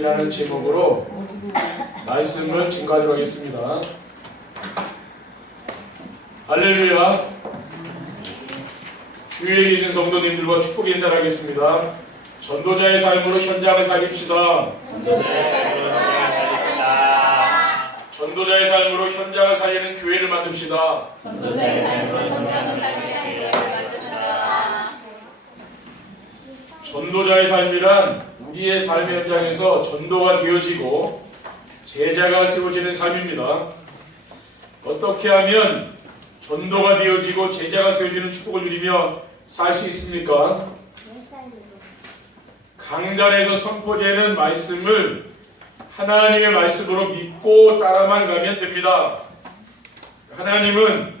이라는 제목으로 말씀을 증거하도록 하겠습니다. 할렐루야. 주위에 계신 성도님들과 축복 인사를 하겠습니다. 전도자의 삶으로 현장을 살립시다. 전도자의 삶으로 현장을 살리는 교회를 만듭시다. 전도자의 삶이란 우리의 삶의 현장에서 전도가 되어지고 제자가 세워지는 삶입니다. 어떻게 하면 전도가 되어지고 제자가 세워지는 축복을 누리며 살 수 있습니까? 강단에서 선포되는 말씀을 하나님의 말씀으로 믿고 따라만 가면 됩니다. 하나님은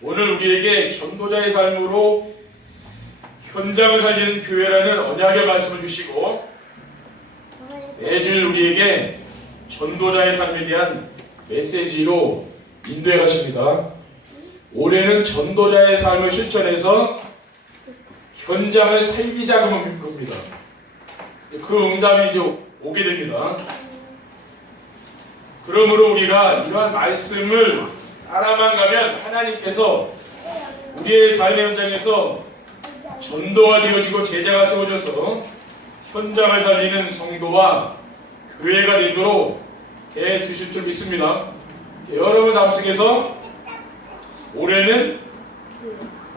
오늘 우리에게 전도자의 삶으로 현장을 살리는 교회라는 언약의 말씀을 주시고 매주 우리에게 전도자의 삶에 대한 메시지로 인도해 가십니다. 올해는 전도자의 삶을 실천해서 현장을 살리자고 하는 겁니다. 그 응답이 이제 오게 됩니다. 그러므로 우리가 이러한 말씀을 따라만 가면 하나님께서 우리의 삶의 현장에서 전도가 되어지고 제자가 세워져서 현장을 살리는 성도와 교회가 되도록 해주실 줄 믿습니다. 여러분 삶 속에서 올해는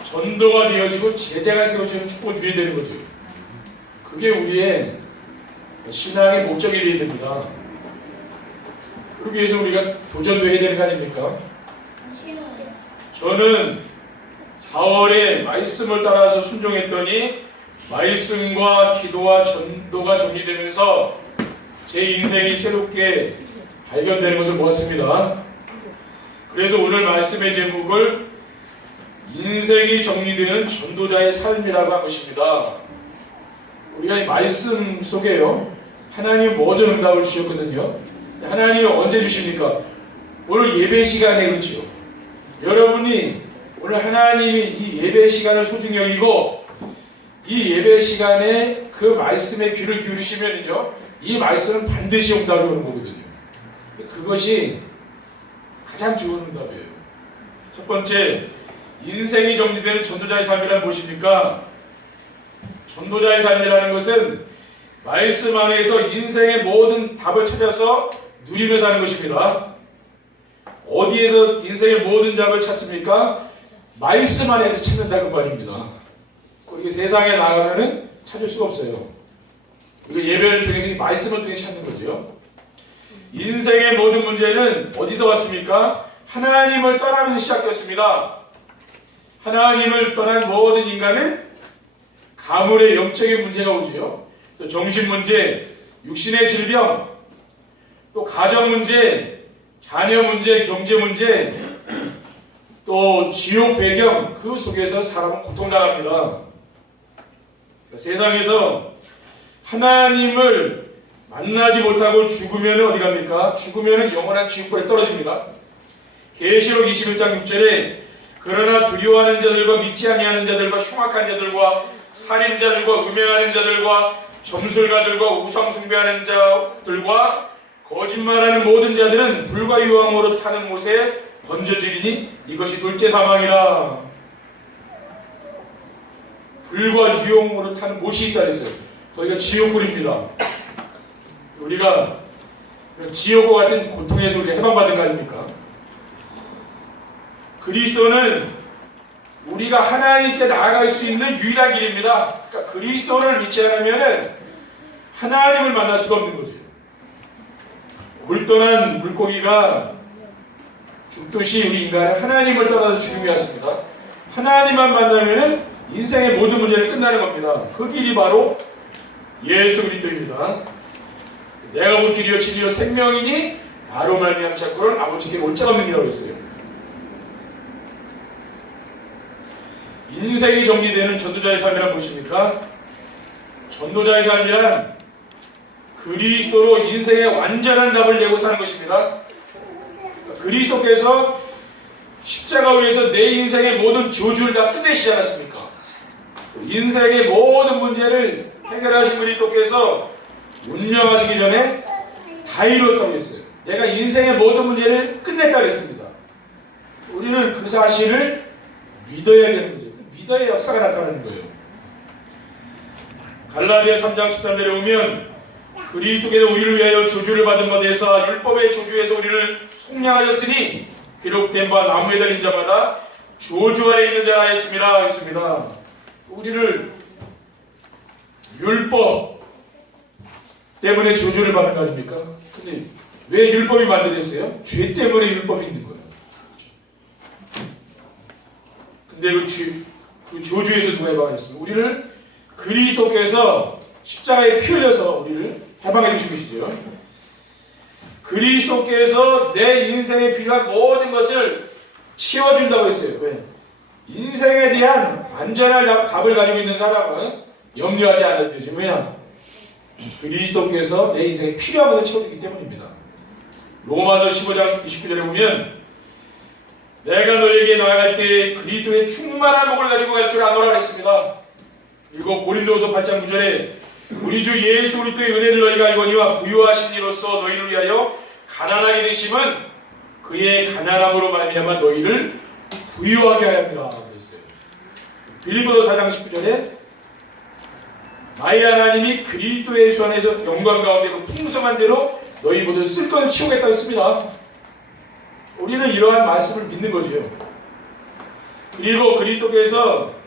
전도가 되어지고 제자가 세워지는 축복을 누려야 되는 거죠. 그게 우리의 신앙의 목적이 되어야 됩니다. 그러기 위해서 우리가 도전도 해야 되는 거 아닙니까? 저는 4월에 말씀을 따라서 순종했더니 말씀과 기도와 전도가 정리되면서 제 인생이 새롭게 발견되는 것을 보았습니다. 그래서 오늘 말씀의 제목을 인생이 정리되는 전도자의 삶이라고 한 것입니다. 우리가 이 말씀 속에요, 하나님 모든 응답을 주셨거든요. 하나님이 언제 주십니까? 오늘 예배 시간에 그렇죠. 여러분이 오늘 하나님이 이 예배 시간을 소중히 여기고 이 예배 시간에 그 말씀에 귀를 기울이시면요, 이 말씀은 반드시 응답이 오는 거거든요. 그것이 가장 좋은 응답이에요. 첫 번째, 인생이 정리되는 전도자의 삶이란 무엇입니까? 전도자의 삶이라는 것은 말씀 안에서 인생의 모든 답을 찾아서 누리며 사는 것입니다. 어디에서 인생의 모든 답을 찾습니까? 말씀 안에서 찾는다는 말입니다. 이게 세상에 나가면은 찾을 수가 없어요. 우리가 예배를 통해서 이 말씀을 통해 찾는 거죠. 인생의 모든 문제는 어디서 왔습니까? 하나님을 떠나면서 시작됐습니다. 하나님을 떠난 모든 인간은 가물의 영적인 문제가 오지요. 또 정신 문제, 육신의 질병, 또 가정 문제, 자녀 문제, 경제 문제, 또 지옥 배경, 그 속에서 사람은 고통당합니다. 세상에서 하나님을 만나지 못하고 죽으면 어디 갑니까? 죽으면 영원한 지옥불에 떨어집니다. 계시록 21장 6절에 그러나 두려워하는 자들과 믿지 아니하는 자들과 흉악한 자들과 살인자들과 음행하는 자들과 점술가들과 우상 숭배하는 자들과 거짓말하는 모든 자들은 불과 유황으로 타는 못에 던져지리니 이것이 둘째 사망이라. 불과 유황으로 타는 못이 있다 그랬어요. 거기가 지옥불입니다. 우리가 지옥과 같은 고통에서 우리가 해방받은 거 아닙니까? 그리스도는 우리가 하나님께 나아갈 수 있는 유일한 길입니다. 그러니까 그리스도를 믿지 않으면 하나님을 만날 수가 없는 거죠. 물 떠난 물고기가 죽듯이 우리 인간은 하나님을 떠나서 죽음이 왔습니다. 하나님만 만나면 인생의 모든 문제는 끝나는 겁니다. 그 길이 바로 예수 그리스도입니다. 내가 그 길이요 진리요 생명이니 나로 말미암아 자꾸는 아버지께 올 자가 없는 이라고 했어요. 인생이 정리되는 전도자의 삶이란 무엇입니까? 전도자의 삶이란 그리스도로 인생의 완전한 답을 내고 사는 것입니다. 그리스도께서 십자가 위에서 내 인생의 모든 저주를 다 끝내시지 않았습니까? 인생의 모든 문제를 해결하신 그리스도께서 운명하시기 전에 다 이루었다고 했어요. 내가 인생의 모든 문제를 끝냈다고 했습니다. 우리는 그 사실을 믿어야 되는 거죠. 믿어야 역사가 나타나는 거예요. 갈라디아 3장 13절에 보면 그리스도께서 우리를 위하여 저주를 받은 바 되사 율법의 저주에서 우리를 속량하셨으니 기록된 바 나무에 달린 자마다 저주 아래 있는 자라 했습니다. 우리를 율법 때문에 저주를 받는 거 아닙니까? 근데 왜 율법이 만들어졌어요? 죄 때문에 율법이 있는 거예요. 근데 그 저주에서 누가 해방했습니까? 우리를 그리스도께서 십자가에 피 흘려서 우리를 해방해 주신 것이죠. 그리스도께서 내 인생에 필요한 모든 것을 채워준다고 했어요. 왜? 인생에 대한 안전한 답을 가지고 있는 사람은 염려하지 않아도 되죠. 왜냐? 그리스도께서 내 인생에 필요한 것을 채워주기 때문입니다. 로마서 15장 29절에 보면 내가 너에게 나아갈 때 그리스도의 충만한 복을 가지고 갈 줄 아노라 그랬습니다. 그리고 고린도후서 8장 9절에 우리 주 예수 그리스도의 은혜를 너희가 알거니와 부유하신 이로써 너희를 위하여 가난하게 되심은 그의 가난함으로 말미암아 너희를 부유하게 하렵니다 그랬어요. 빌립보서 4장 19절에 나의 하나님이 그리스도 예수 안에서 영광 가운데 그 풍성한 대로 너희 모두 쓸 것을 채우겠다고 했습니다. 우리는 이러한 말씀을 믿는 거죠. 그리고 그리스도께서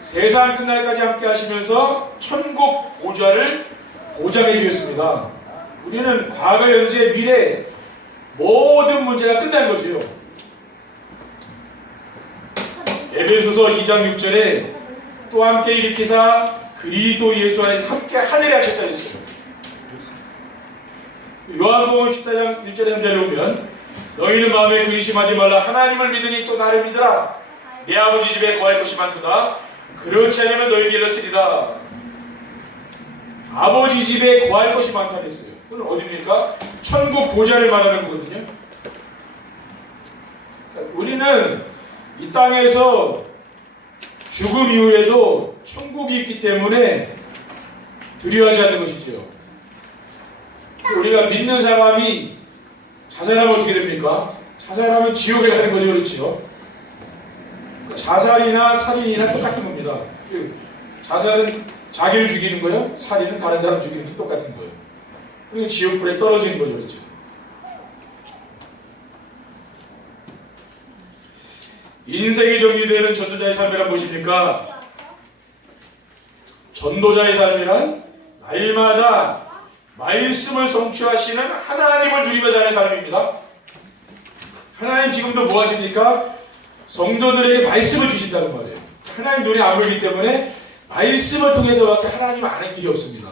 세상 끝날까지 함께 하시면서 천국 보좌를 보장해 주셨습니다. 우리는 과거, 현재, 미래 모든 문제가 끝난 거죠. 에베소서 2장 6절에 또 함께 일으키사 그리스도 예수 안에서 함께 하늘에 하셨다 했어요. 요한복음 14장 1절에 3절에 보면 너희는 마음에 근심하지 말라 하나님을 믿으니 또 나를 믿으라 내 아버지 집에 거할 것이 많도다 그렇지 않으면 너희에게 이르시리라. 아버지 집에 거할 것이 많다고 했어요. 그건 어디입니까? 천국 보좌를 말하는 거거든요. 우리는 이 땅에서 죽음 이후에도 천국이 있기 때문에 두려워하지 않는 것이죠. 우리가 믿는 사람이 자살하면 어떻게 됩니까? 자살하면 지옥에 가는 거죠. 그렇죠? 자살이나 살인이나 똑같은 겁니다. 자살은 자기를 죽이는 거예요. 살인은 다른 사람 죽이는 게 똑같은 거예요. 그리고 지옥불에 떨어지는 거죠. 그렇죠? 인생이 정리되는 전도자의 삶이란 무엇입니까? 전도자의 삶이란 날마다 말씀을 성취하시는 하나님을 누리며 사는 삶입니다. 하나님 지금도 뭐 하십니까? 성도들에게 말씀을 주신다는 말이에요. 하나님 눈에 안 보이기 때문에 말씀을 통해서밖에 하나님을 아는 길이 없습니다.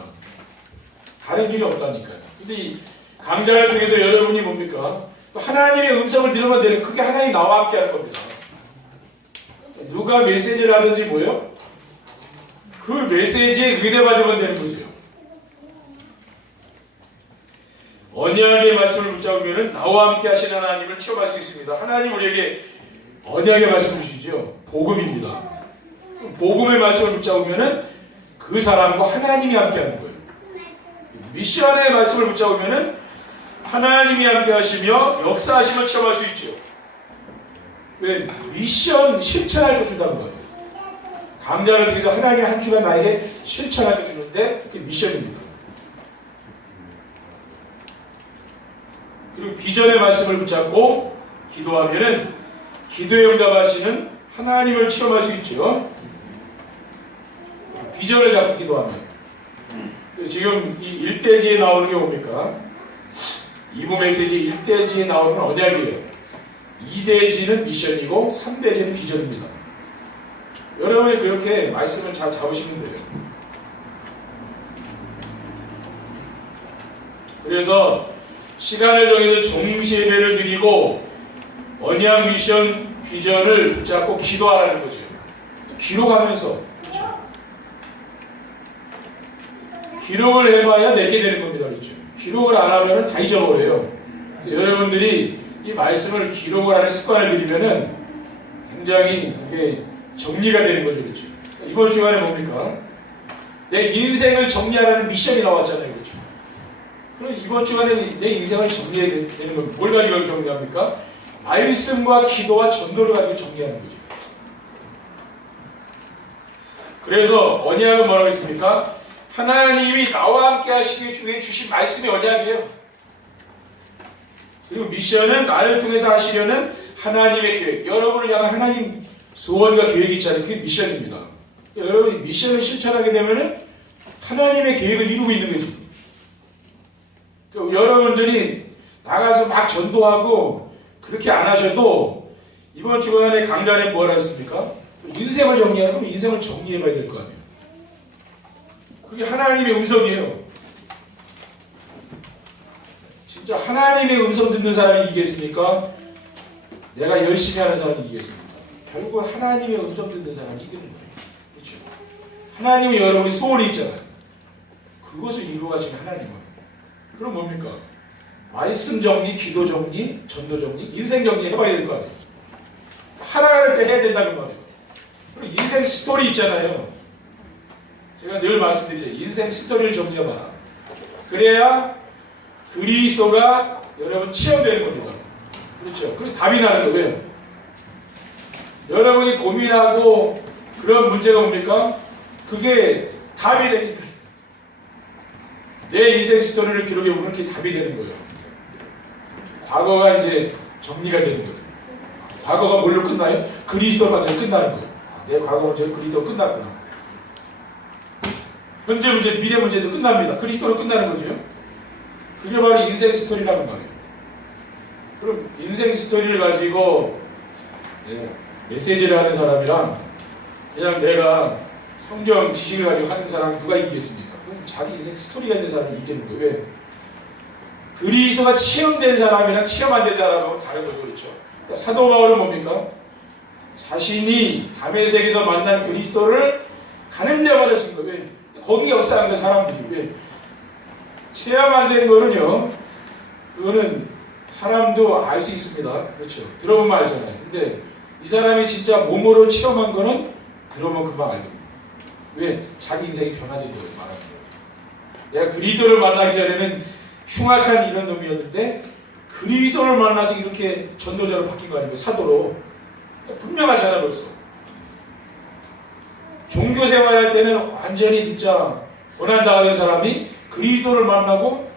다른 길이 없다니까요. 근데 이 강좌를 통해서 여러분이 뭡니까? 하나님의 음성을 들으면 되는 그게 하나님 나와 함께 하는 겁니다. 누가 메시지를 하든지 뭐요? 그 메시지에 은혜받으면 되는 거죠. 언약의 말씀을 붙잡으면 나와 함께 하시는 하나님을 체험할 수 있습니다. 하나님 우리에게 언약의 말씀을 주시죠. 복음입니다. 복음의 말씀을 붙잡으면 그 사람과 하나님이 함께 하는 거예요. 미션의 말씀을 붙잡으면 하나님이 함께 하시며 역사하심을 체험할 수 있죠. 왜? 미션 실천할 거 준다는 거예요. 강좌를 통해서 하나님이 한 주간 나에게 실천할 거 주는데 그게 미션입니다. 그리고 비전의 말씀을 붙잡고 기도하면은 기도에 응답하시는 하나님을 체험할 수 있죠. 비전을 잡고 기도하면 지금 이 일대지에 나오는 게 뭡니까? 이부 메시지 1대지에 나오는 건 언약이에요. 2대지는 미션이고 3대지는 비전입니다. 여러분이 그렇게 말씀을 잘 잡으시면 돼요. 그래서 시간을 정해서 정시 예배를 드리고 언약 미션 비전을 붙잡고 기도하라는 거죠. 기록하면서 그렇죠? 기록을 해봐야 내게 되는 겁니다. 그렇죠? 기록을 안 하면 다 잊어버려요. 여러분들이 이 말씀을 기록을 하는 습관을 들이면은 굉장히 그게 정리가 되는 거죠. 그렇죠? 이번 주간에 뭡니까? 내 인생을 정리하라는 미션이 나왔잖아요. 그렇죠? 그럼 이번 주간에 내 인생을 정리해야 되는 건 뭘 가지고 정리합니까? 말씀과 기도와 전도를 가지고 정리하는 거죠. 그래서 언약은 뭐라고 했습니까? 하나님이 나와 함께 하시기 위해 주신 말씀이 언약이에요. 그리고 미션은 나를 통해서 하시려는 하나님의 계획. 여러분을 향한 하나님 소원과 계획이 있잖아요. 그게 미션입니다. 여러분이 미션을 실천하게 되면 하나님의 계획을 이루고 있는 거죠. 그러니까 여러분들이 나가서 막 전도하고 그렇게 안 하셔도 이번 주간에 강단에 뭘 했습니까? 인생을 정리하면 인생을 정리해봐야 될 거 아니에요. 그게 하나님의 음성이에요. 진짜 하나님의 음성 듣는 사람이 이기겠습니까? 내가 열심히 하는 사람이 이기겠습니까? 결국 하나님의 음성 듣는 사람이 이기는 거예요. 그렇죠? 하나님이 여러분의 소원이 있잖아요. 그것을 이루어가신 하나님은 그럼 뭡니까? 말씀 정리, 기도 정리, 전도 정리, 인생 정리 해봐야 될 거 아니에요. 하나할 때 해야 된다는 말이에요. 그리고 인생 스토리 있잖아요. 제가 늘 말씀드리죠. 인생 스토리를 정리해봐라. 그래야 그리스도가 여러분 체험되는 겁니다. 그렇죠? 그리고 답이 나는 거예요. 여러분이 고민하고 그런 문제가 뭡니까? 그게 답이 되니까. 내 인생 스토리를 기록해보면 그게 답이 되는 거예요. 과거가 이제 정리가 되는 거예요. 과거가 뭘로 끝나요? 그리스도 문제로 끝나는 거예요. 내 과거 문제는 그리스도 끝났구나. 현재 문제, 미래 문제도 끝납니다. 그리스도로 끝나는 거죠. 그게 바로 인생 스토리라는 말이에요. 그럼 인생 스토리를 가지고 메시지를 하는 사람이랑 그냥 내가 성경 지식을 가지고 하는 사람 누가 이기겠습니까? 그럼 자기 인생 스토리가 있는 사람이 이기는 거예요. 왜? 그리스도가 체험된 사람이랑 체험 안 된 사람하고 다른 거죠. 그렇죠? 그러니까 사도 바울은 뭡니까? 자신이 다메섹에서 만난 그리스도를 가는 데마다 진 거예요. 왜? 거기 역사하는 거 사람들이. 왜? 체험 안 되는 거는요. 그거는 사람도 알 수 있습니다. 그렇죠? 들어보면 알잖아요. 근데 이 사람이 진짜 몸으로 체험한 거는 들어보면 금방 알거든요. 왜? 자기 인생이 변화된 거예요. 말하는 거예요. 내가 그리스도를 만나기 전에는 흉악한 이런 놈이었는데 그리스도를 만나서 이렇게 전도자로 바뀐 거 아니고 사도로. 분명하잖아 벌써. 종교 생활할 때는 완전히 진짜 고난당하는 사람이 그리스도를 만나고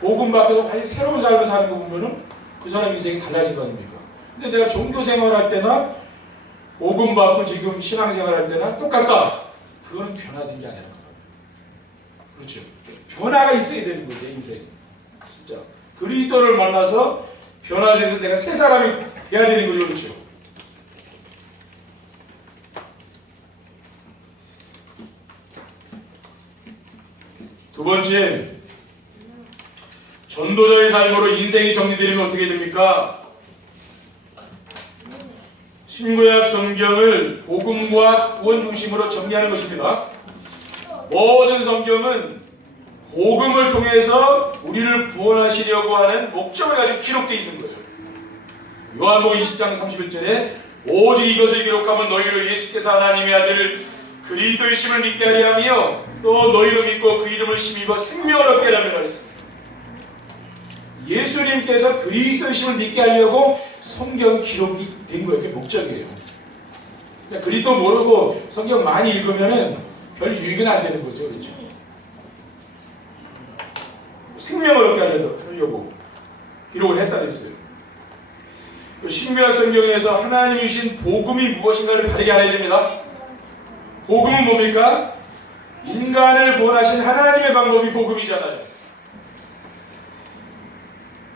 복음 받고서 완전히 새로운 삶을 사는 거 보면은 그 사람 인생이 달라진 거 아닙니까? 근데 내가 종교 생활할 때나 복음 받고 지금 신앙생활 할 때나 똑같다. 그거는 변화된 게 아니라. 그렇죠. 변화가 있어야 되는 거예요. 내 인생. 진짜. 그리스도를 만나서 변화되면서 내가 새 사람이 돼야 되는 거죠. 그렇죠. 두 번째, 전도자의 삶으로 인생이 정리되면 어떻게 됩니까? 신구약 성경을 복음과 구원 중심으로 정리하는 것입니다. 모든 성경은 복음을 통해서 우리를 구원하시려고 하는 목적을 가지고 기록되어 있는 거예요. 요한복음 20장 31절에 오직 이것을 기록하면 너희로 예수께서 하나님의 아들 그리스도이심을 믿게 하려 하며 또 너희로 믿고 그 이름을 힘입어 생명을 얻게 하려고 했습니다. 예수님께서 그리스도이심을 믿게 하려고 성경 기록이 된 거예요. 그게 목적이에요. 그러니까 그리스도 모르고 성경 많이 읽으면은 별 유익은 안 되는 거죠. 그렇죠? 생명을 얻게 하려고 기록을 했다 그랬어요. 또 신구약 성경에서 하나님이 주신 복음이 무엇인가를 바르게 알아야 됩니다. 복음은 뭡니까? 인간을 구원하신 하나님의 방법이 복음이잖아요.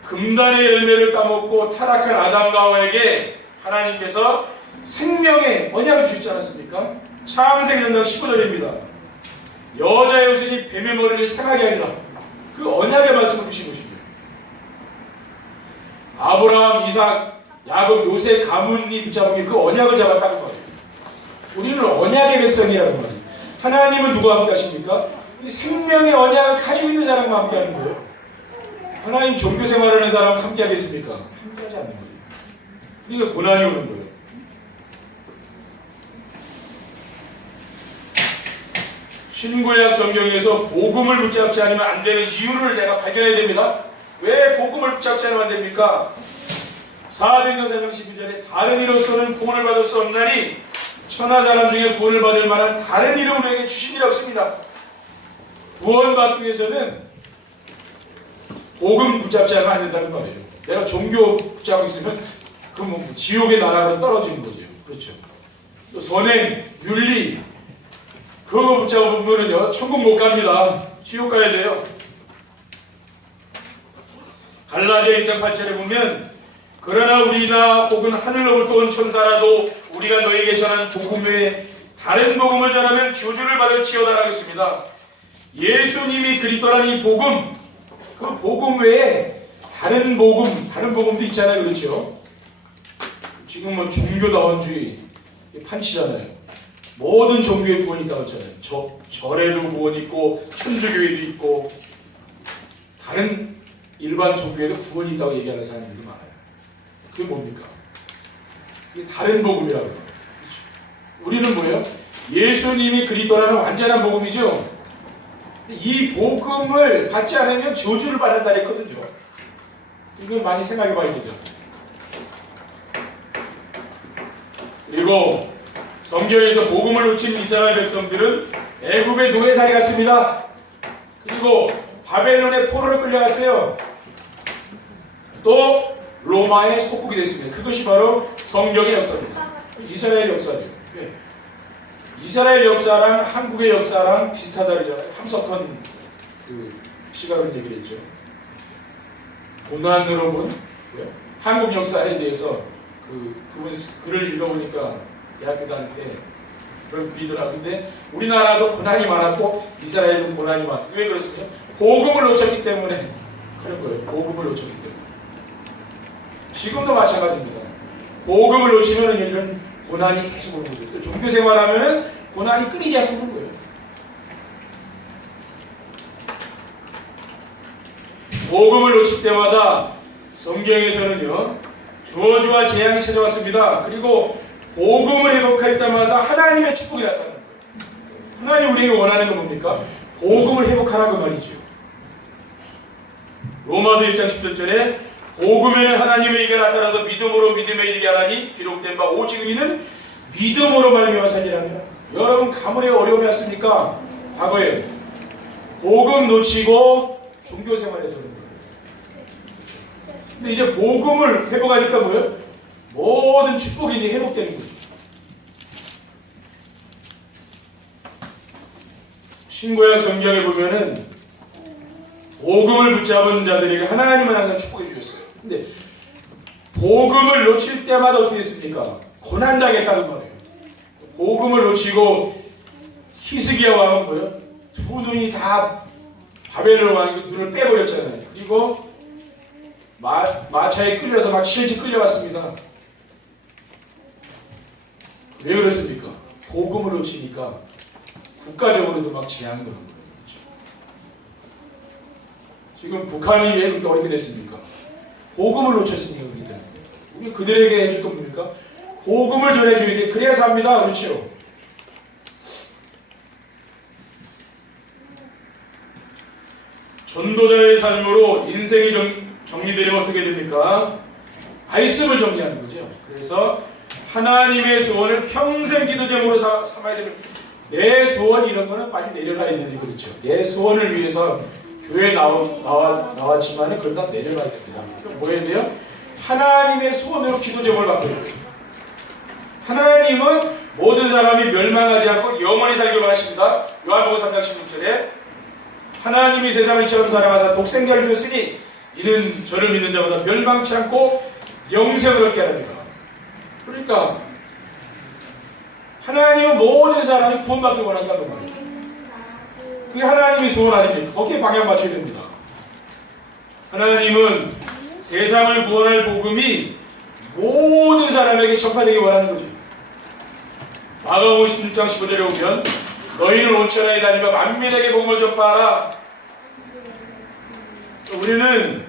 금단의 열매를 따먹고 타락한 아담과 하와에게 하나님께서 생명의 언약을 주시지 않았습니까? 창세기 3장 15절입니다. 여자의 후손이 뱀의 머리를 상하게 하리라. 그 언약의 말씀을 주신 것입니다. 아브라함, 이삭, 야곱, 요셉 가문이 붙잡은 게 그 언약을 잡았다는 거예요. 우리는 언약의 백성이라는 말이에요. 하나님을 누구와 함께 하십니까? 생명의 언약을 가지고 있는 사람과 함께 하는 거예요. 하나님 종교 생활하는 사람과 함께 하겠습니까? 함께 하지 않는 거예요. 그러니까 고난이 오는 거예요. 신구약 성경에서 복음을 붙잡지 않으면 안 되는 이유를 내가 발견해야 됩니다. 왜 복음을 붙잡지 않으면 안 됩니까? 사도행전 4장 12절에 다른 이로서는 구원을 받을 수 없나니 천하 사람 중에 구원을 받을 만한 다른 이름을 우리에게 주신 일이 없습니다. 구원받기 위해서는 복음 붙잡지 않으면 안 된다는 거예요. 내가 종교 붙잡고 있으면 그럼 뭐 지옥의 나라로 떨어지는 거죠. 그렇죠. 또 선행, 윤리 그거 붙잡으면요 천국 못 갑니다. 지옥 가야 돼요. 갈라디아 1장 8절에 보면 그러나 우리나 혹은 하늘로부터 온 천사라도 우리가 너에게 전한 복음 외에 다른 복음을 전하면 저주를 받을지어다 하겠습니다. 예수님이 그리스도라는 이 복음, 그 복음 외에 다른 복음도 있잖아요. 그렇죠? 지금 뭐 종교다원주의 판치잖아요. 모든 종교에 구원이 있다고 했잖아요. 절에도 구원이 있고 천주교에도 있고 다른 일반 종교에도 구원이 있다고 얘기하는 사람들이 많아요. 그게 뭡니까? 그게 다른 복음이라고 해요. 우리는 뭐예요? 예수님이 그리스도라는 완전한 복음이죠. 이 복음을 받지 않으면 저주를 받는다 했거든요. 이걸 많이 생각해 봐야 되죠. 그리고 성경에서 복음을 놓친 이스라엘 백성들은 애굽의 노예살이 갔습니다. 그리고 바벨론의 포로로 끌려갔어요. 또 로마의 속국이 됐습니다. 그것이 바로 성경의 역사입니다. 이스라엘 역사죠. 네. 이스라엘 역사랑 한국의 역사랑 비슷하다 그러잖아요. 함석헌 그 시각을 얘기를 했죠. 고난으로 본 한국 역사에 대해서 그분 글을 읽어보니까 대학교 다닐 때 그런 글이더라고요. 근데 우리나라도 고난이 많았고 이스라엘은 고난이 많았고 왜 그렇습니까? 복음을 놓쳤기 때문에 그런 거예요. 복음을 놓쳤기 때문에. 지금도 마찬가지입니다. 복음을 놓치면 이런 고난이 계속 오는 거죠. 또 종교 생활하면 고난이 끊이지 않고 오는 거예요. 복음을 놓칠 때마다 성경에서는요 저주와 재앙이 찾아왔습니다. 그리고 복음을 회복할 때마다 하나님의 축복이 나타나는 거예요. 하나님 우리에게 원하는 건 뭡니까? 복음을 회복하라 그 말이죠. 로마서 1장 17절에 복음에는 하나님의 의가 나타나서 믿음으로 믿음에 이르게 하나니 기록된 바 오직 의는 믿음으로 말미암아 살리라니라. 여러분 가문에 어려움이 왔습니까? 과거에 복음 놓치고 종교 생활에서 그런 거예요. 근데 이제 복음을 회복하니까 뭐예요? 모든 축복이 이제 회복되는 거죠. 신구약 성경에 보면은 복음을 붙잡은 자들에게 하나님은 항상 축복해 주셨어요. 근데 복음을 놓칠 때마다 어떻게 했습니까? 고난당했다는 말이에요. 복음을 놓치고 히스기야 왕은 뭐예요? 두 눈이 다 바벨론 왕이 눈을 빼버렸잖아요. 그리고 마차에 끌려서 막 실지 끌려갔습니다. 왜 그렇습니까? 복음을 놓치니까 국가적으로도 막 재앙이 오는 거예요. 지금 북한이 왜 그렇게 어렵게 됐습니까? 복음을 놓쳤으니까 그렇기 때문에. 우리 그들에게 해줄 겁니까? 복음을 전해줘야 돼. 그래야 삽니다. 그렇죠? 전도자의 삶으로 인생이 정리되면 어떻게 됩니까? 말씀을 정리하는 거죠. 그래서 하나님의 소원을 평생 기도 제목으로 삼아야 됩니다. 내 소원 이런 거는 빨리 내려가야 되는데 그렇죠. 내 소원을 위해서 교회에 나왔지만 그걸 다 내려가야 됩니다. 그럼 뭐 해야 돼요? 하나님의 소원으로 기도 제목을 받고 있는 거예요. 하나님은 모든 사람이 멸망하지 않고 영원히 살기를 원하십니다. 요한복음 3장 16절에 하나님이 세상을 이처럼 사랑하사 독생자를 주었으니 이는 저를 믿는 자보다 멸망치 않고 영생을 얻게 합니다. 그러니까 하나님은 모든 사람이 구원받기 원한다는 말이에요. 그게 하나님의 소원 아닙니까? 거기에 방향 맞춰야 됩니다. 하나님은 세상을 구원할 복음이 모든 사람에게 전파되기 원하는 거죠. 마가복음 16장 15절에 오면 너희는 온 천하에 다니며 만민에게 복음을 전파하라. 우리는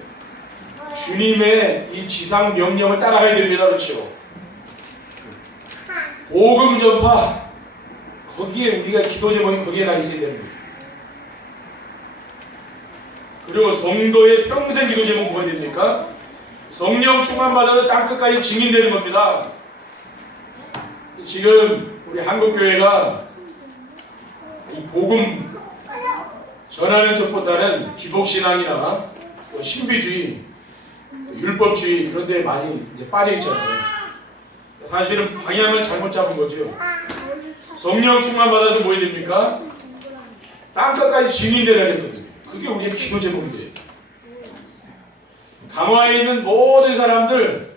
주님의 이 지상 명령을 따라가야 됩니다. 그렇죠? 복음 전파 거기에 우리가 기도 제목이 거기에 다 있어야 되는 거예요. 그리고 성도의 평생 기도 제목 뭐가 됩니까? 성령 충만 받아서 땅끝까지 증인되는 겁니다. 지금 우리 한국교회가 이 복음 전하는 쪽보다는 기복신앙이나 또 신비주의, 또 율법주의 그런 데 많이 이제 빠져 있잖아요. 사실은 방향을 잘못 잡은 거죠. 성령 충만 받아서 뭐 해야 됩니까? 땅끝까지 증인되라 했거든요. 그게 우리의 기도 제목인데요. 강화에 있는 모든 사람들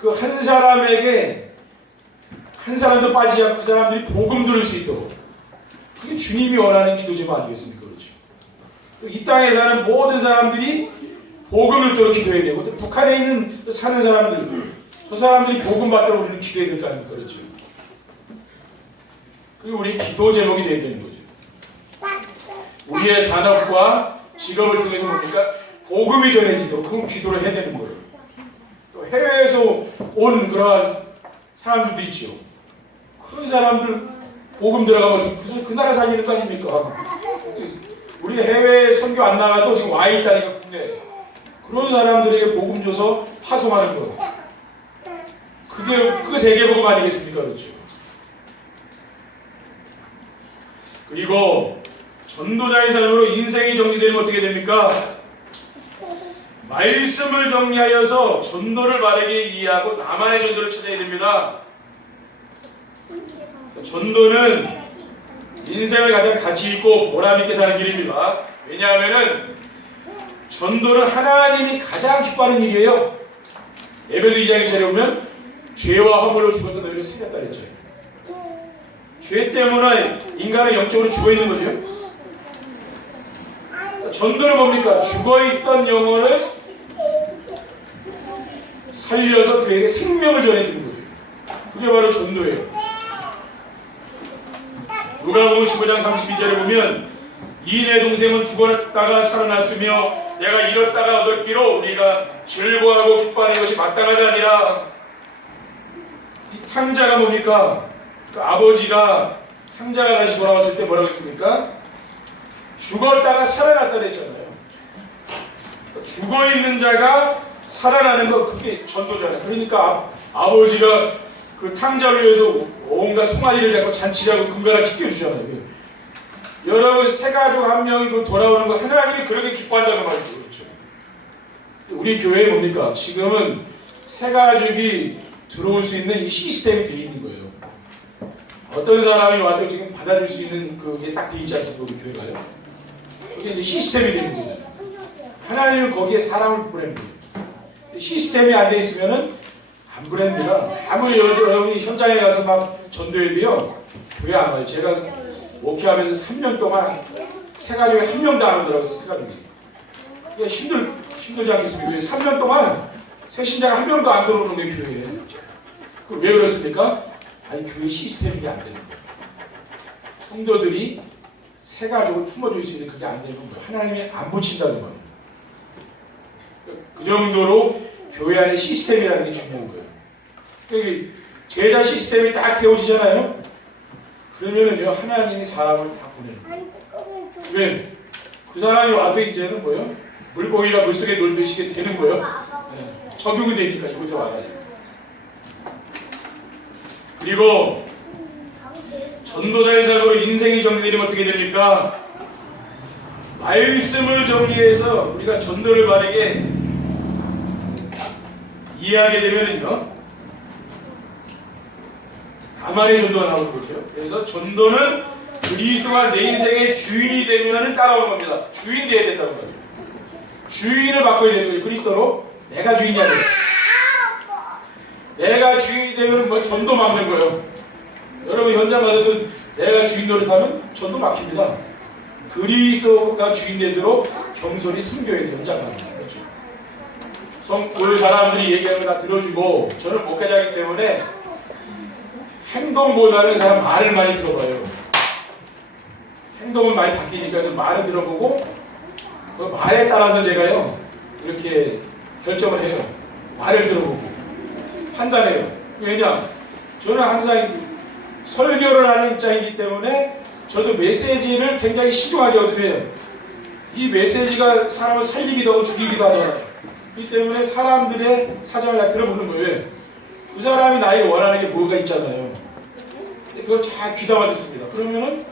그 한 사람에게 한 사람도 빠지지 않고 그 사람들이 복음 들을 수 있도록 그게 주님이 원하는 기도 제목 아니겠습니까? 그렇죠. 이 땅에 사는 모든 사람들이 복음을 듣도록 기도해야 되고 또 북한에 있는 사는 사람들 저 사람들이 복음 받도록 우리는 기도해야 될 거 아닙니까? 그렇죠. 그게 우리 기도 제목이 되어야 되는 거죠. 우리의 산업과 직업을 통해서 뭡니까? 복음이 전해지도록 그건 기도를 해야 되는 거예요. 또 해외에서 온 그러한 사람들도 있죠. 그런 사람들 복음 들어가면 그 나라 살리는 거 아닙니까? 우리 해외 선교 안 나가도 지금 와 있다니까 국내에. 그런 사람들에게 복음 줘서 파송하는 거예요. 그게 세계복음 아니겠습니까? 그렇죠. 그리고 전도자의 삶으로 인생이 정리되면 어떻게 됩니까? 말씀을 정리하여서 전도를 바르게 이해하고 나만의 전도를 찾아야 됩니다. 전도는 인생을 가장 가치 있고 보람 있게 사는 길입니다. 왜냐하면 전도는 하나님이 가장 기뻐하는 일이에요. 에베소 2장 1절에 보면 죄와 허물로 죽었던 너희를 살렸다 그랬죠. 죄 때문에 인간은 영적으로 죽어있는 거죠. 전도는 뭡니까? 죽어있던 영혼을 살려서 그에게 생명을 전해주는 거죠. 그게 바로 전도예요. 누가복음 15장 32절에 보면 이 내 동생은 죽었다가 살아났으며 내가 잃었다가 얻었기로 우리가 즐거워하고 기뻐하는 것이 마땅하지 아니라. 이 탕자가 뭡니까? 그 아버지가 탕자가 다시 돌아왔을 때 뭐라고 했습니까? 죽었다가 살아났다 그랬잖아요. 죽어있는 자가 살아나는 거 그게 전도잖아요. 그러니까 아버지가 그 탕자를 위해서 온갖 송아지를 잡고 잔치자고 금가락지 끼워주잖아요. 여러분 새 가족 한 명이 그 돌아오는 거 하나님이 그렇게 기뻐한다는 말이죠. 그렇죠. 우리 교회에 뭡니까? 지금은 새 가족이 들어올 수 있는 이 시스템이 돼 있는 거예요. 어떤 사람이 와도 지금 받아줄 수 있는 그게 딱 돼 있지 않습니까? 우리 교회가요. 그게 이제 시스템이 되는 거예요. 하나님은 거기에 사람을 보내는 거예요. 시스템이 안 돼 있으면은 안 보냅니다. 아무리 여러분이 현장에 가서 막 전도해도요, 교회 안 와요. 제가 목회하면서 3년 동안 새 가족이 한 명도 안 오더라고요. 새 가족이. 그게 힘들지 않겠습니까? 3년 동안 새 신자가 한 명도 안 들어오는 게 교회에. 왜 그렇습니까? 아니 교회 시스템이 안 되는 거예요. 성도들이 새 가족을 품어줄 수 있는 그게 안 되는 거예요. 하나님이 안 붙인다는 거예요. 그 정도로 교회 안에 시스템이라는 게 중요한 거예요. 제자 시스템이 딱 세워지잖아요. 그러면은요 하나님이 사람을 다 보내는 거예요. 왜? 그 사람이 와도 이제는 뭐요? 물고기가 물속에 놀듯이 되는 거예요. 네. 적용이 되니까 이곳에 와가지고. 그리고 전도자의 삶으로 인생이 정리되면 어떻게 됩니까? 말씀을 정리해서 우리가 전도를 바르게 이해하게 되면은요 나만의 전도가 나오는 거죠. 그래서 전도는 그리스도가 내 인생의 주인이 되면은 따라오는 겁니다. 주인 되어야 된다는 거예요. 주인을 바꿔야 되는 거예요. 그리스도로 내가 주인이 아니라 내가 주인이 되면은 뭐 전도 막는 거예요. 여러분 현장 가서도 내가 주인 노릇하면 전도 막힙니다. 그리스도가 주인 되도록 겸손히 섬겨야 돼요. 현장 가면. 그렇죠. 그 사람들이 얘기하면 다 들어주고 저는 목회자이기 때문에 행동보다는 사람 말을 많이 들어봐요. 행동은 많이 바뀌니까 그래서 말을 들어보고 그 말에 따라서 제가요 이렇게 결정을 해요. 말을 들어보고 판단해요. 왜냐? 저는 항상 설교를 하는 입장이기 때문에 저도 메시지를 굉장히 신중하게 얻으면 이 메시지가 사람을 살리기도 하고 죽이기도 하잖아요. 그렇기 때문에 사람들의 사정을 다 들어보는 거예요. 그 사람이 나에게 원하는 게 뭐가 있잖아요. 근데 그걸 잘 귀담아 듣습니다. 그러면은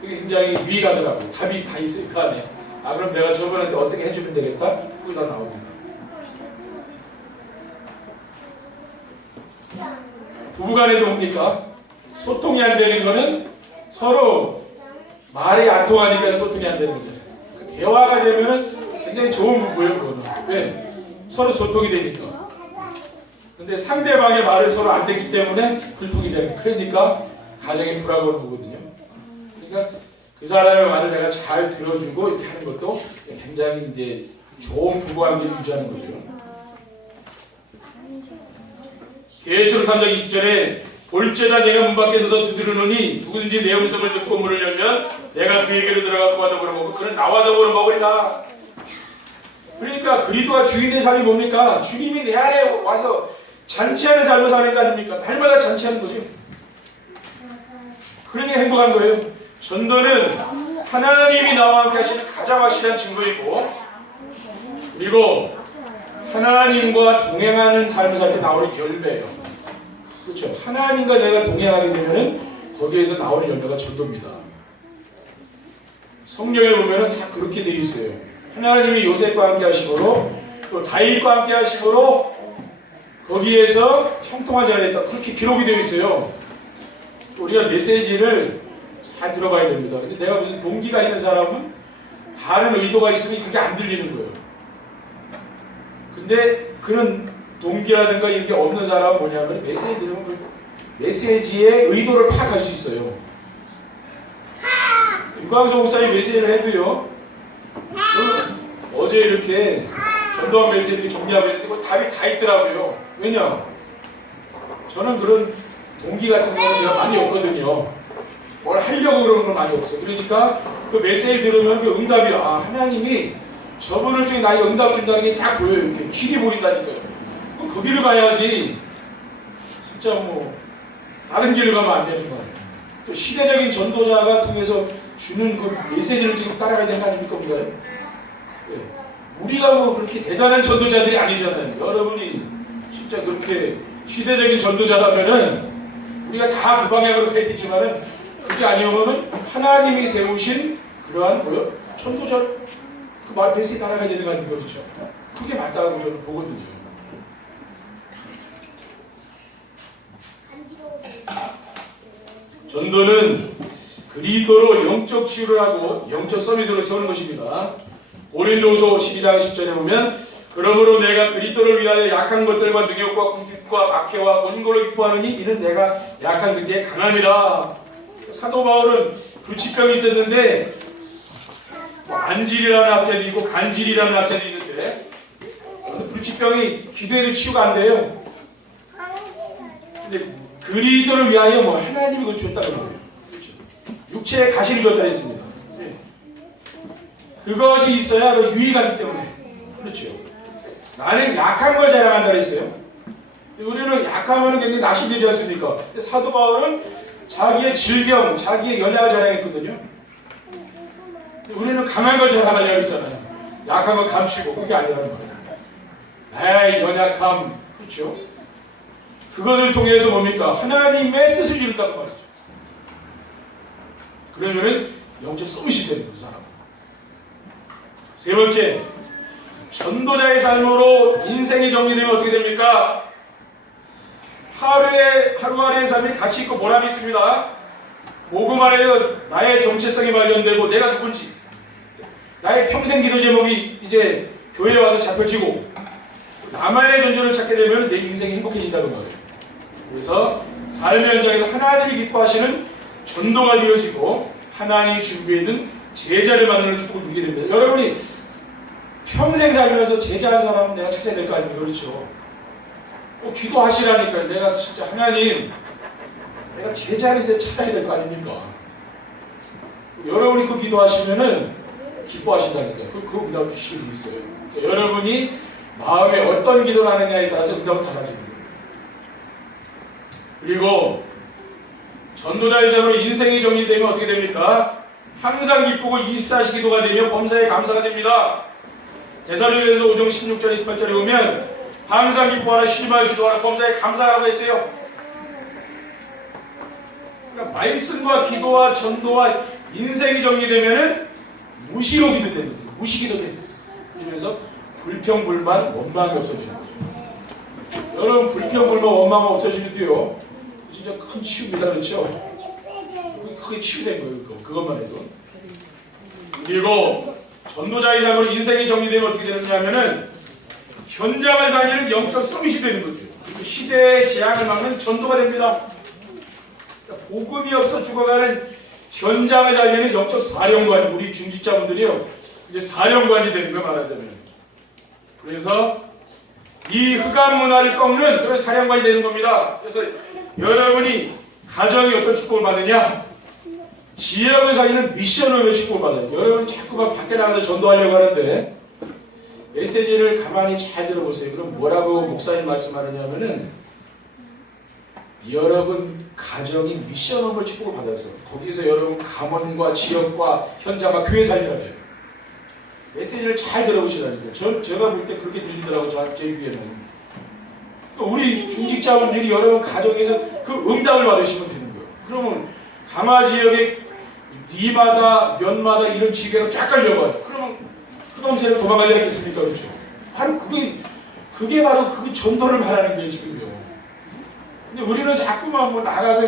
그게 굉장히 위가 되더라고요. 답이 다 있을 거 아니에요. 아, 그럼 내가 저분한테 어떻게 해주면 되겠다? 그게 다 나옵니다. 부부간에도 뭡니까? 소통이 안 되는 거는 서로 말이 안 통하니까 소통이 안 되는 거죠. 대화가 되면은 굉장히 좋은 부부예요, 그거는. 왜? 서로 소통이 되니까. 근데 상대방의 말을 서로 안 듣기 때문에 불통이 되는 거예요. 그러니까 가정이 불화가 오거든요. 그러니까 그 사람의 말을 내가 잘 들어주고 이렇게 하는 것도 굉장히 이제 좋은 부부관계를 유지하는 거죠. 계시록 3장 20절에 볼죄다 내가 문 밖에 서서 두드리노니 누구든지 내 음성을 듣고 문을 열면 내가 그에게로 들어가 그와 더불어 먹고 그는 나와 더불어 먹으리라. 그러니까 그리스도가 주인의 삶이 뭡니까? 주님이 내 안에 와서 잔치하는 삶을 사는 거 아닙니까? 날마다 잔치하는 거죠. 그러니까 행복한 거예요. 전도는 하나님이 나와 함께 하시는 가장 확실한 증거이고, 그리고 하나님과 동행하는 삶을 살 때 나오는 열매예요. 그렇죠. 하나님과 내가 동행하게 되면 거기에서 나오는 열매가 전도입니다. 성경에 보면 다 그렇게 되어 있어요. 하나님이 요셉과 함께 하시므로 또 다윗과 함께 하시므로 거기에서 형통한 자가 됐다. 그렇게 기록이 되어 있어요. 우리가 메시지를 잘 들어봐야 됩니다. 근데 내가 무슨 동기가 있는 사람은 다른 의도가 있으면 그게 안 들리는 거예요. 근데 그런 동기라든가 이런 게 없는 사람은 뭐냐면 메시지의 의도를 파악할 수 있어요. 유광수 목사님 메시지를 해도요, 어제 이렇게 전도한 메시지를 정리하고 있는데 답이 다 있더라고요. 왜냐? 저는 그런 동기 같은 거는 제가 많이 없거든요. 뭘 하려고 그러는 건 많이 없어요. 그러니까 그 메시지 들으면 그 응답이, 아, 하나님이 저분을 통해 나에게 응답 준다는 게 딱 보여요. 이렇게 길이 보인다니까요. 그럼 그 길을 가야지. 진짜 뭐 다른 길을 가면 안 되는 거예요. 또 시대적인 전도자가 통해서 주는 그 메시지를 지금 따라가야 되는 거 아닙니까, 우리가요? 네. 우리가 뭐 그렇게 대단한 전도자들이 아니잖아요. 여러분이 진짜 그렇게 시대적인 전도자라면은 우리가 다 그 방향으로 가야 되지만은 그게 아니면은 하나님이 세우신 그러한 뭐요? 전도자 그 말 메시지 따라가야 되는 거 아닙니까, 그렇죠? 그게 맞다고 저는 보거든요. 전도는 그리스도로 영적 치유를 하고 영적 서비스를 세우는 것입니다. 고린도후서 12장 10절에 보면 그러므로 내가 그리스도를 위하여 약한 것들과 능욕과 궁핍과 박해와 곤고를 기뻐하느니 이는 내가 약한 그게 강함이라. 사도 바울은 불치병이 있었는데 뭐 안질이라는 학자도 있고 간질이라는 학자도 있는데 불치병이 기도해도 치유가 안 돼요. 근데 그리스도를 위하여 뭐 하나님이 그걸 줬다는 거예요. 그렇죠? 육체의 가시를 줬다 했습니다. 네. 그것이 있어야 더 유익하기 때문에. 그렇죠. 나는 약한 걸 자랑한다 했어요. 우리는 약하면 굉장히 낙심되지 않습니까? 근데 사도 바울은 자기의 질병, 자기의 연약을 자랑했거든요. 우리는 강한 걸 자랑하려고 했잖아요. 약한 걸 감추고. 그게 아니라는 거예요. 나의 연약함, 그렇죠? 그것을 통해서 뭡니까? 하나님의 뜻을 이룬다는 말이죠. 그러면은 영적 서밋이 되는 그 사람. 세 번째, 전도자의 삶으로 인생이 정리되면 어떻게 됩니까? 하루하루의 삶이 가치 있고 보람이 있습니다. 복음 안에서 나의 정체성이 발견되고 내가 누군지, 나의 평생 기도 제목이 이제 교회에 와서 잡혀지고 나만의 존재를 찾게 되면 내 인생이 행복해진다는 거예요. 그래서 삶의 현장에서 하나님이 기뻐하시는 전도가 되어지고 하나님이 준비해둔 제자를 만나는 축복을 누리게 됩니다. 여러분이 평생 살면서 제자한 사람은 내가 찾아야 될 거 아닙니까? 그렇죠? 기도하시라니까요. 내가 진짜 하나님, 내가 제자를 이제 찾아야 될 거 아닙니까? 여러분이 그 기도하시면은 기뻐하신다니까요. 그 응답을 주시고 있어요. 그러니까 여러분이 마음에 어떤 기도를 하느냐에 따라서 응답은 달라집니다. 그리고 전도자의 삶으로 인생이 정리되면 어떻게 됩니까? 항상 기쁘고 24시 기도가 되며 범사에 감사가 됩니다. 데살로니가서 5장 16절에 18절에 보면 항상 기뻐하라, 쉬지 기도하라, 범사에 감사하라고 했어요. 그러니까 말씀과 기도와 전도와 인생이 정리되면은 무시로 기도되는 거죠. 무시기도 됩니다. 그러면서 불평불만 원망이 없어지는 거죠. 여러분, 불평불만 원망이 없어지는 때요, 진짜 큰 치유입니다. 그렇죠? 크게 치유된 거예요. 그것만 해도. 그리고 전도자의 삶으로 인생이 정리되면 어떻게 되느냐 하면은 현장을 다니는 영적 성실이 되는 거죠. 그리고 시대의 재앙을 막는 전도가 됩니다. 그러니까 복음이 없어 죽어가는 현장을 달리는 영적 사령관, 우리 중직자분들이요, 이제 사령관이 되는 거 말하자면. 그래서 이 흑암 문화를 꺾는 그런 사령관이 되는 겁니다. 그래서 여러분이 가정이 어떤 축복을 받느냐? 지역을 살리는 미션으로 축복을 받아요. 여러분 자꾸만 밖에 나가서 전도하려고 하는데 메시지를 가만히 잘 들어보세요. 그럼 뭐라고 목사님 말씀하느냐면은 여러분 가정이 미션업을 축복을 받았어. 거기서 여러분 가문과 지역과 현장과 교회 살리라고요. 메시지를 잘 들어보시라니까요. 제가 볼 때 그렇게 들리더라고요. 제 귀에는. 우리 중직자분들이 여러분 가정에서 그 응답을 받으시면 되는 거예요. 그러면 가마 지역의 리마다 면마다 이런 지게로 쫙 깔려봐요. 그러면 흑암세력 도망가지 않겠습니까? 그렇죠? 바로 그게 바로 그 전도를 말하는 거예요, 지금요. 근데 우리는 자꾸만 뭐 나가서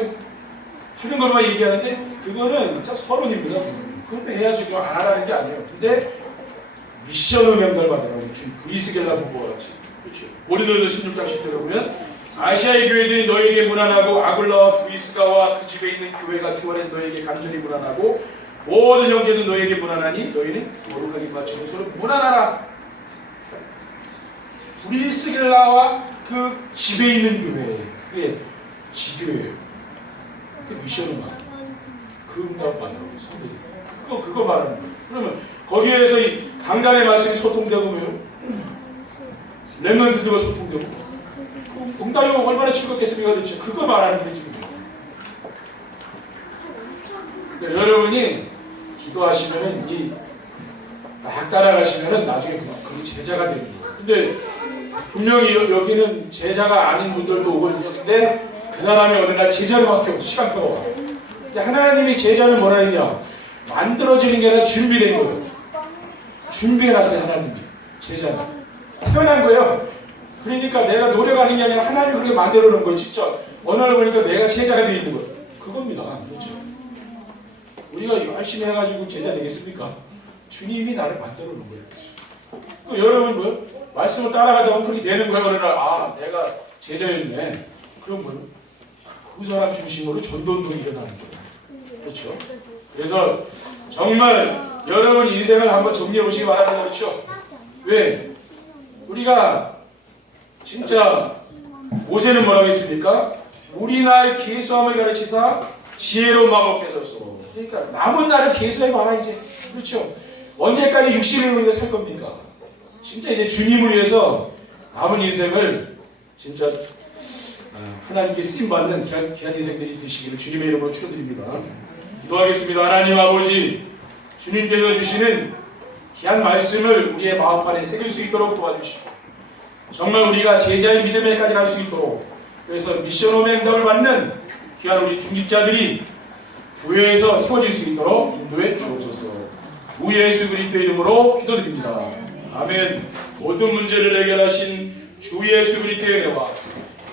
하는 것만 얘기하는데 그거는 진짜 서론입니다. 그것도 해야지, 그거 안 하라는 게 아니에요. 근데 미션을 명달 받으라고 브리스겔라 부부와 같이. 그렇죠. 고린도전서 16장 10절에 보면 아시아의 교회들이 너에게 무난하고 아굴라와 브리스가와 그 집에 있는 교회가 주원해서 너에게 간절히 무난하고 모든 형제도 너에게 무난하니 너희는 거룩하게 마치고 서로 무난하라. 브리스겔라와 그 집에 있는 교회, 그게 지교회예요. 그 미션을 말해요. 그 응답 받으라고 성도들이. 그거 말하는 거예요. 그러면 거기에서 이 강단의 말씀이 소통되고 뭐요? 렘넌트들과 소통되고 응답이 얼마나 즐겁겠습니까? 그렇죠? 그거 말하는 거예요, 지금. 그러니까 여러분이 기도하시면은 딱 따라가시면은 나중에 그게 제자가 되는 거예요. 근데 분명히 여기는 제자가 아닌 분들도 오거든요. 근데 그 사람이 어느 날 제자로 바뀌어 시간표가 와. 근데 하나님이 제자는 뭐라 했냐? 만들어지는 게 아니라 준비된 거예요. 준비해놨어요, 하나님이. 제자는. 태어난 거예요. 그러니까 내가 노력하는 게 아니라 하나님이 그렇게 만들어 놓은 거예요. 진짜 어느 날 보니까 내가 제자가 되어 있는 거예요. 그겁니다. 그렇죠? 우리가 열심히 해가지고 제자 되겠습니까? 주님이 나를 만들어 놓은 거예요. 여러분 뭐요? 말씀을 따라가다 보면 그렇게 되는 거예요. 어느 날 내가 제자였네. 그럼 뭐요? 그 사람 중심으로 전도운동이 일어나는 거예요. 그렇죠? 그래서 정말 여러분 인생을 한번 정리해 보시기 바랍니다. 그렇죠? 왜? 우리가 진짜 모세는 뭐라고 했습니까? 우리 날 계수함을 가르치사 지혜로운 마음을 깨소서. 그러니까 남은 날을 계수해 봐라 이제. 그렇죠? 언제까지 육신을 우리가 살 겁니까? 진짜 이제 주님을 위해서 남은 인생을 진짜 하나님께 쓰임받는 귀한 인생들이 되시기를 주님의 이름으로 축원드립니다. 기도하겠습니다. 하나님 아버지, 주님께서 주시는 귀한 말씀을 우리의 마음판에 새길 수 있도록 도와주시고 정말 우리가 제자의 믿음에까지 갈 수 있도록, 그래서 미션홈의 응답을 받는 귀한 우리 중직자들이 교회에서 세워질 수 있도록 인도해 주옵소서. 주 예수 그리스도의 이름으로 기도드립니다. 아멘. 모든 문제를 해결하신 주 예수 그리스도의 은혜와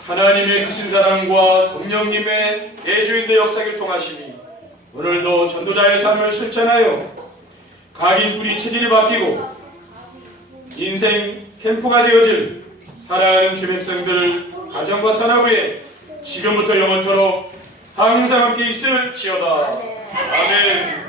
하나님의 크신 사랑과 성령님의 내주인의 역사를 통하시니 오늘도 전도자의 삶을 실천하여 각인 뿌리 체질이 바뀌고 인생 캠프가 되어질 사랑하는 주 백성들 가정과 산업에 지금부터 영원토록 항상 함께 있을지어다. 아멘.